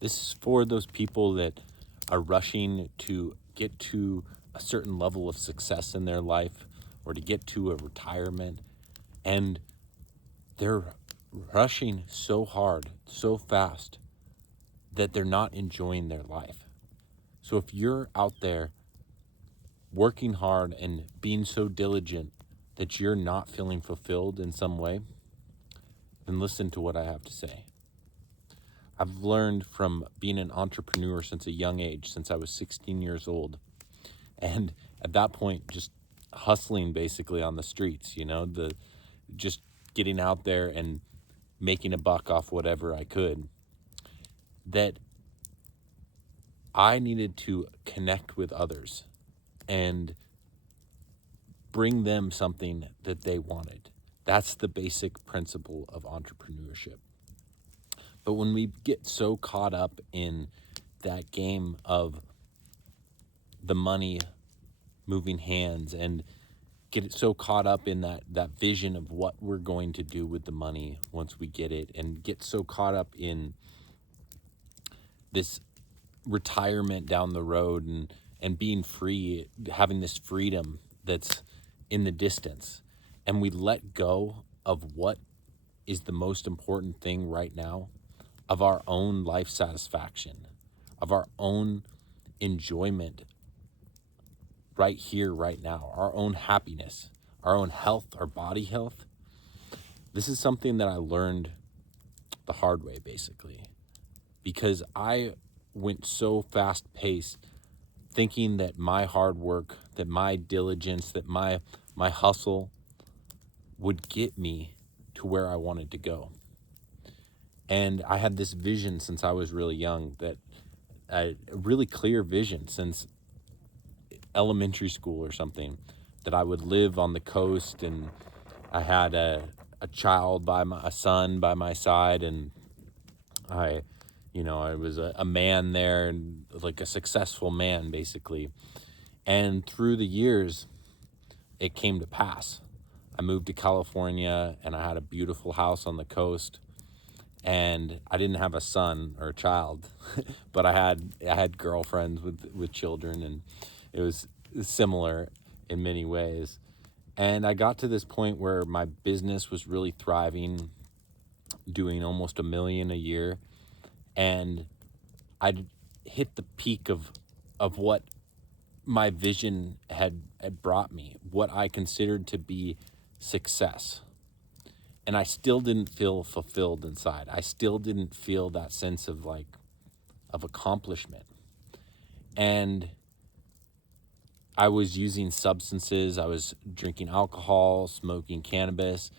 This is for those people that are rushing to get to a certain level of success in their life or to get to a retirement, and they're rushing so hard, so fast, that they're not enjoying their life. So if you're out there working hard and being so diligent that you're not feeling fulfilled in some way, then listen to what I have to say. I've learned from being an entrepreneur since a young age, since I was 16 years old. And at that point, just hustling basically on the streets, just getting out there and making a buck off whatever I could, that I needed to connect with others and bring them something that they wanted. That's the basic principle of entrepreneurship. But when we get so caught up in that game of the money moving hands and get so caught up in that vision of what we're going to do with the money once we get it, and get so caught up in this retirement down the road and being free, having this freedom that's in the distance, and we let go of what is the most important thing right now, of our own life satisfaction, of our own enjoyment right here, right now, our own happiness, our own health, our body health. This is something that I learned the hard way, basically, because I went so fast paced thinking that my hard work, that my diligence, that my hustle would get me to where I wanted to go. And I had this vision since I was really young, that a really clear vision since elementary school or something, that I would live on the coast, and I had a child a son by my side, and I, I was a man there, and like a successful man basically. And through the years, it came to pass. I moved to California and I had a beautiful house on the coast, and I didn't have a son or a child, but I had girlfriends with children, and it was similar in many ways. And I got to this point where my business was really thriving, doing almost $1 million a year, and I'd hit the peak of what my vision had brought me, what I considered to be success. And I still didn't feel fulfilled inside. I still didn't feel that sense of accomplishment. And I was using substances. I was drinking alcohol, smoking cannabis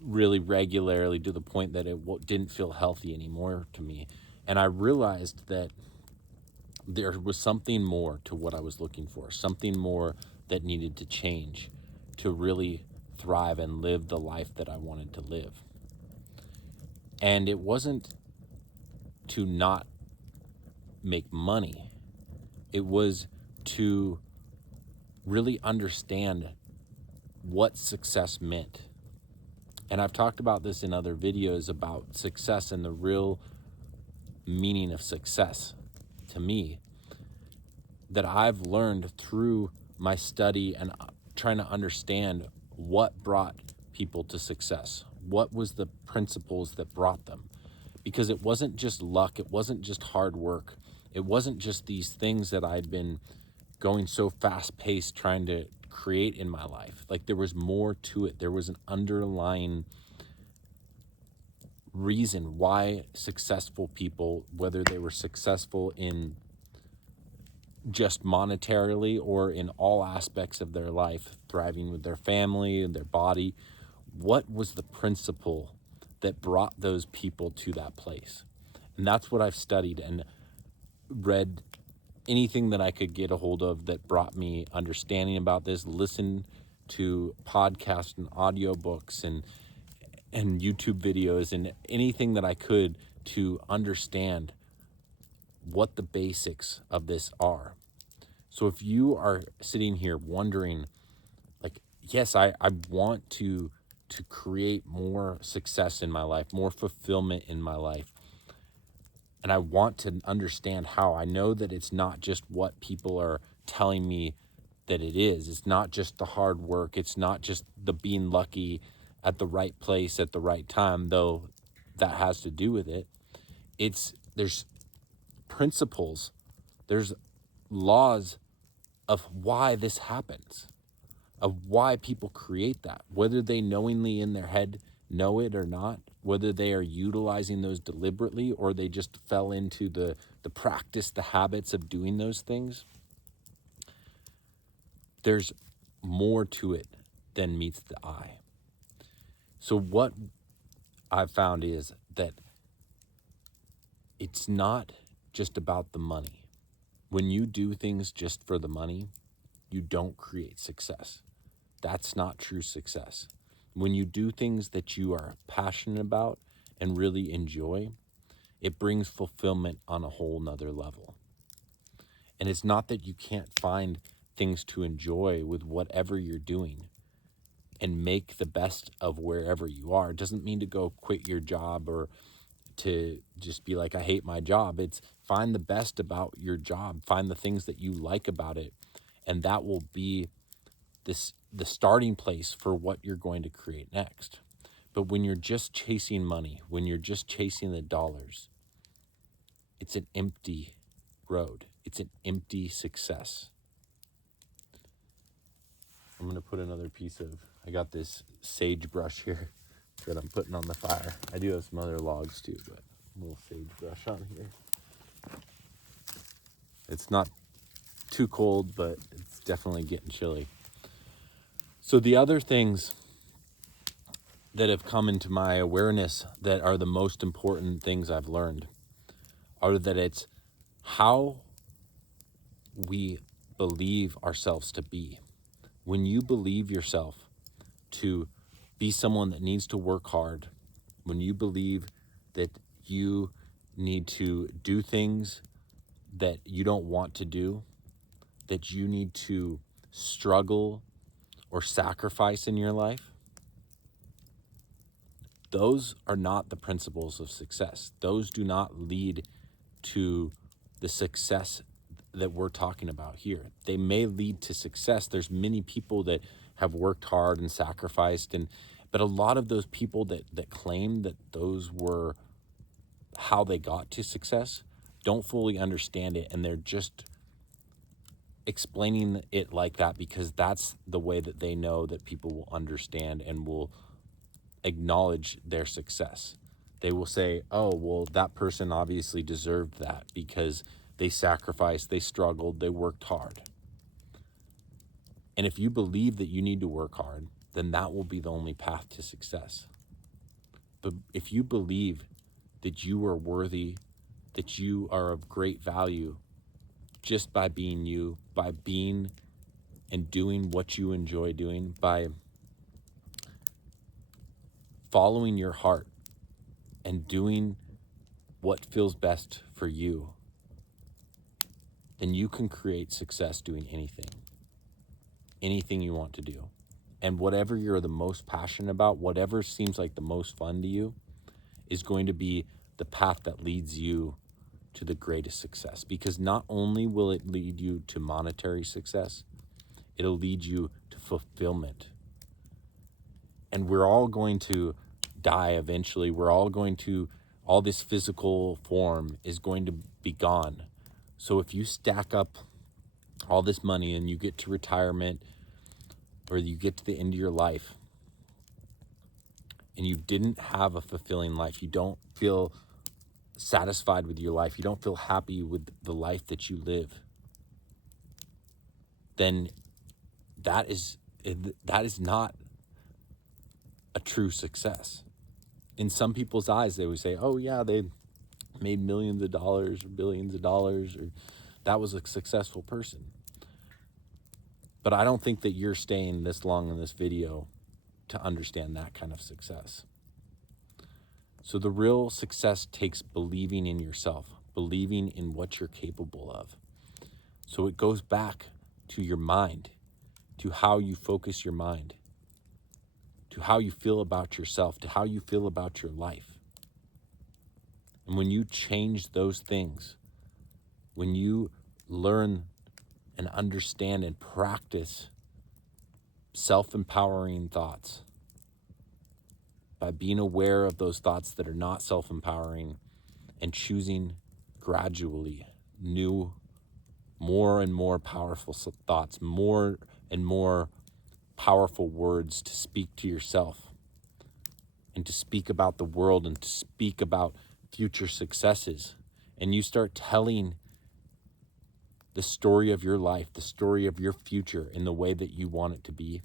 really regularly, to the point that it didn't feel healthy anymore to me. And I realized that there was something more to what I was looking for, something more that needed to change to really thrive and live the life that I wanted to live. And it wasn't to not make money, it was to really understand what success meant. And I've talked about this in other videos about success and the real meaning of success to me, that I've learned through my study and trying to understand what brought people to success. What was the principles that brought them? Because it wasn't just luck, it wasn't just hard work, it wasn't just these things that I'd been going so fast paced trying to create in my life. Like, there was more to it. There was an underlying reason why successful people, whether they were successful in just monetarily or in all aspects of their life, thriving with their family and their body, what was the principle that brought those people to that place? And that's what I've studied and read, anything that I could get a hold of that brought me understanding about this, listened to podcasts and audiobooks and YouTube videos and anything that I could to understand what the basics of this are. So if you are sitting here wondering, like, yes, I want to create more success in my life, more fulfillment in my life, And I want to understand how. I know that it's not just what people are telling me that it is. It's not just the hard work. It's not just the being lucky at the right place at the right time, though that has to do with it. There's principles, there's laws of why this happens, of why people create that, whether they knowingly in their head know it or not, whether they are utilizing those deliberately or they just fell into the practice, the habits of doing those things. There's more to it than meets the eye. So what I've found is that it's not just about the money. When you do things just for the money, you don't create success. That's not true success. When you do things that you are passionate about and really enjoy, it brings fulfillment on a whole nother level. And it's not that you can't find things to enjoy with whatever you're doing and make the best of wherever you are. It doesn't mean to go quit your job or to just be like, I hate my job. It's find the best about your job, find the things that you like about it, and that will be the starting place for what you're going to create next. But when you're just chasing money, when you're just chasing the dollars, it's an empty road. It's an empty success. I'm going to put another piece of, I got this sagebrush here that I'm putting on the fire. I do have some other logs too, but a little sagebrush on here. It's not too cold, but it's definitely getting chilly. So the other things that have come into my awareness that are the most important things I've learned are that it's how we believe ourselves to be. When you believe yourself to be someone that needs to work hard, when you believe that you need to do things that you don't want to do, that you need to struggle or sacrifice in your life, those are not the principles of success. Those do not lead to the success that we're talking about here. They may lead to success. There's many people that have worked hard and sacrificed, but a lot of those people that claim that those were how they got to success don't fully understand it, and they're just explaining it like that because that's the way that they know that people will understand and will acknowledge their success. They will say, oh, well, that person obviously deserved that because they sacrificed, they struggled, they worked hard. And if you believe that you need to work hard, then that will be the only path to success. But if you believe that you are worthy, that you are of great value just by being you, by being and doing what you enjoy doing, by following your heart and doing what feels best for you, then you can create success doing anything you want to do. And whatever you're the most passionate about, whatever seems like the most fun to you, is going to be the path that leads you to the greatest success. Because not only will it lead you to monetary success, it'll lead you to fulfillment. And we're all going to die eventually. All this physical form is going to be gone. So if you stack up all this money and you get to retirement or you get to the end of your life and you didn't have a fulfilling life, you don't feel satisfied with your life, you don't feel happy with the life that you live, then that is not a true success. In some people's eyes, they would say, oh yeah, they made millions of dollars or billions of dollars, or that was a successful person. But I don't think that you're staying this long in this video to understand that kind of success. So the real success takes believing in yourself, believing in what you're capable of. So it goes back to your mind, to how you focus your mind, to how you feel about yourself, to how you feel about your life. And when you change those things, when you learn and understand and practice self-empowering thoughts by being aware of those thoughts that are not self-empowering and choosing gradually new, more and more powerful thoughts, more and more powerful words to speak to yourself and to speak about the world and to speak about future successes. And you start telling the story of your life, the story of your future in the way that you want it to be,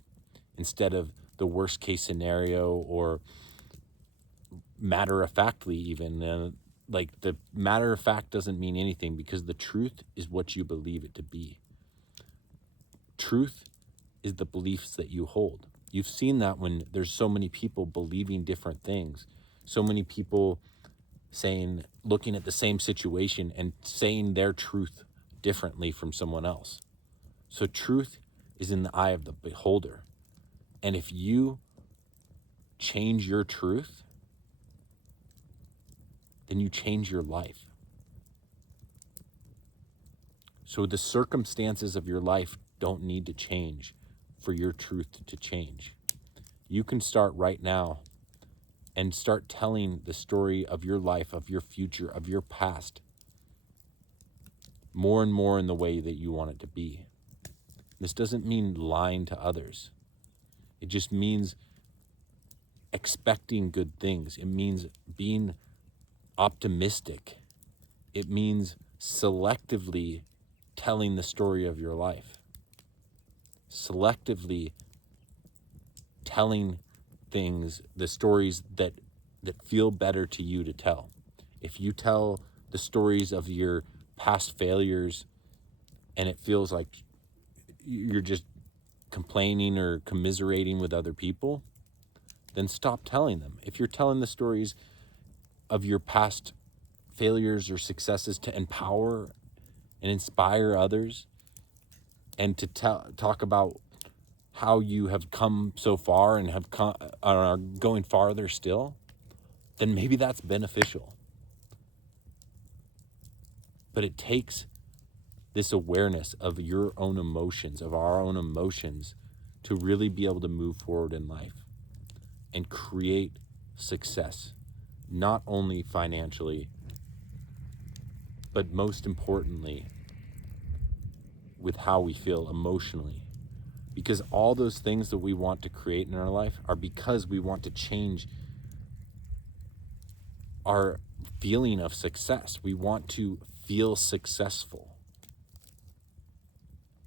instead of the worst case scenario or matter of factly even. Like the matter of fact doesn't mean anything because the truth is what you believe it to be. Truth is the beliefs that you hold. You've seen that when there's so many people believing different things, so many people saying, looking at the same situation and saying their truth differently from someone else. So truth is in the eye of the beholder. And if you change your truth, then you change your life. So the circumstances of your life don't need to change for your truth to change. You can start right now and start telling the story of your life, of your future, of your past, more and more in the way that you want it to be. This doesn't mean lying to others. It just means expecting good things. It means being optimistic. It means selectively telling the story of your life. Selectively telling things, the stories that feel better to you to tell. If you tell the stories of your past failures and it feels like you're just complaining or commiserating with other people, then stop telling them. If you're telling the stories of your past failures or successes to empower and inspire others and to talk about how you have come so far and are going farther still, then maybe that's beneficial. But it takes this awareness of your own emotions, of our own emotions, to really be able to move forward in life and create success, not only financially, but most importantly, with how we feel emotionally. Because all those things that we want to create in our life are because we want to change our feeling of success. We want to feel successful.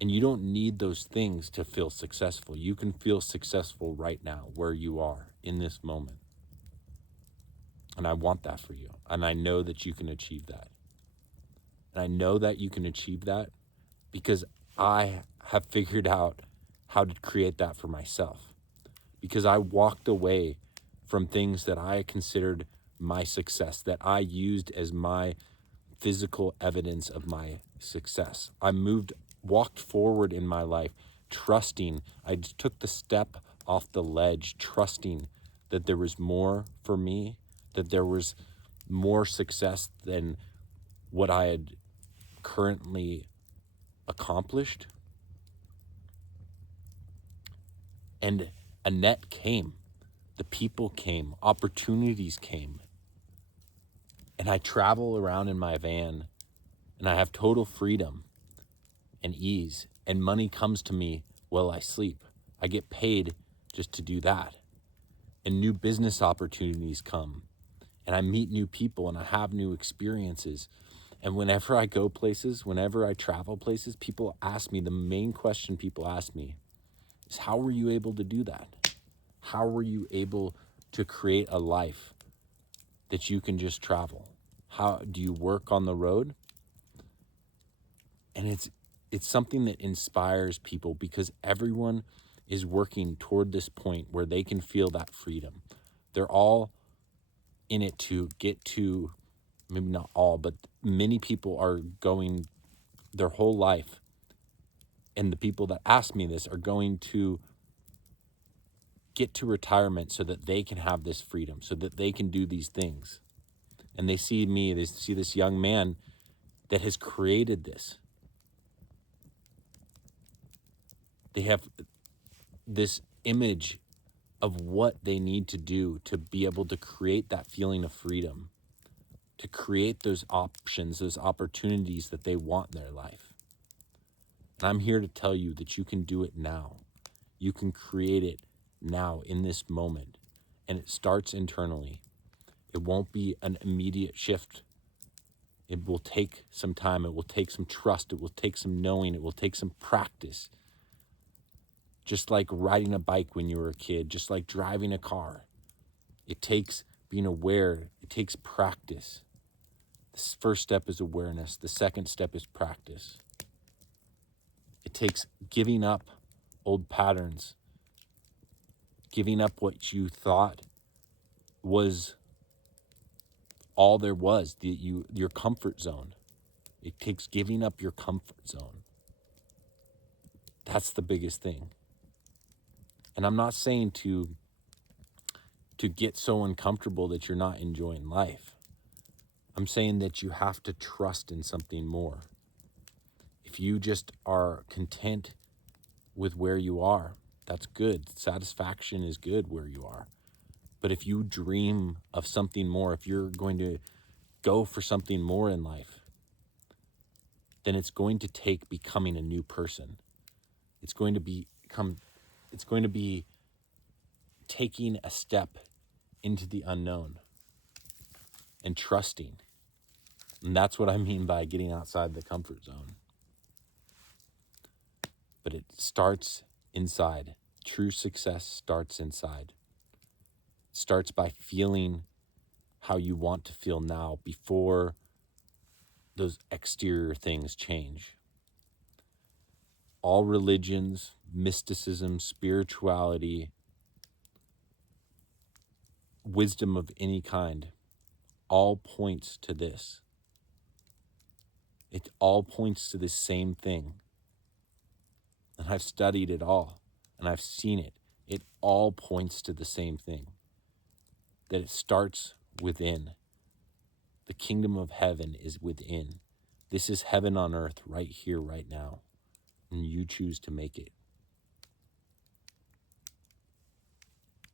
And you don't need those things to feel successful. You can feel successful right now, where you are in this moment. And I want that for you. And I know that you can achieve that. And I know that you can achieve that because I have figured out how to create that for myself. Because I walked away from things that I considered my success, that I used as my physical evidence of my success. I walked forward in my life, trusting. I just took the step off the ledge, trusting that there was more for me, that there was more success than what I had currently accomplished. And a net came, the people came, opportunities came. And I travel around in my van and I have total freedom and ease, and money comes to me while I sleep. I get paid just to do that. And new business opportunities come, and I meet new people and I have new experiences. And whenever I go places, whenever I travel places, people ask me, the main question people ask me is, how were you able to do that? How were you able to create a life that you can just travel? How do you work on the road? And it's something that inspires people because everyone is working toward this point where they can feel that freedom. They're all in it to get to, maybe not all, but many people are going their whole life. And the people that ask me this are going to get to retirement so that they can have this freedom, so that they can do these things. and they see me, they see this young man that has created this. They have this image of what they need to do to be able to create that feeling of freedom, to create those options, those opportunities that they want in their life. And I'm here to tell you that you can do it now. You can create it now in this moment. And it starts internally. It won't be an immediate shift. It will take some time. It will take some trust. It will take some knowing. It will take some practice. Just like riding a bike when you were a kid, just like driving a car. It takes being aware. It takes practice. The first step is awareness. The second step is practice. It takes giving up old patterns, giving up what you thought was all there was, your comfort zone. It takes giving up your comfort zone. That's the biggest thing. And I'm not saying to get so uncomfortable that you're not enjoying life. I'm saying that you have to trust in something more. If you just are content with where you are, that's good. Satisfaction is good where you are. But if you dream of something more, if you're going to go for something more in life, then it's going to take becoming a new person. It's going to be taking a step into the unknown and trusting. And that's what I mean by getting outside the comfort zone. But it starts inside. True success starts inside. It starts by feeling how you want to feel now before those exterior things change. All religions, mysticism, spirituality, wisdom of any kind, all points to this. It all points to the same thing. And I've studied it all, and I've seen it. It all points to the same thing, that it starts within. The kingdom of heaven is within. This is heaven on earth right here, right now, and you choose to make it.